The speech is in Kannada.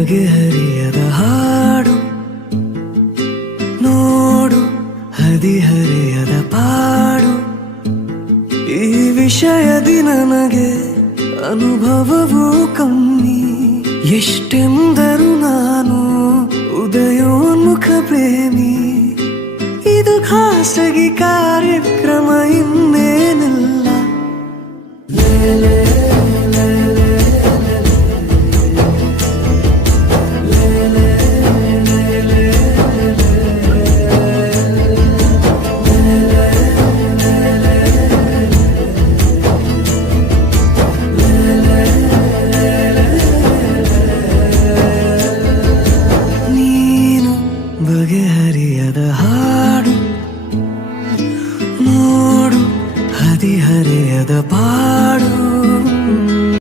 ಬಗೆಹರಿಯದ ಹಾಡು ನೋಡು, ಹದಿಹರೆಯದ ಪಾಡು. ಈ ವಿಷಯದಿ ನನಗೆ ಅನುಭವವೂ ಕಮ್ಮಿ. ಎಷ್ಟೆಂದರೂ ನಾನು ಉದಯೋನ್ಮುಖ ಪ್ರೇಮಿ. ಇದು ಖಾಸಗಿ ಕಾರ್ಯಕ್ರಮ, ಇನ್ನೇನಿಲ್ಲ.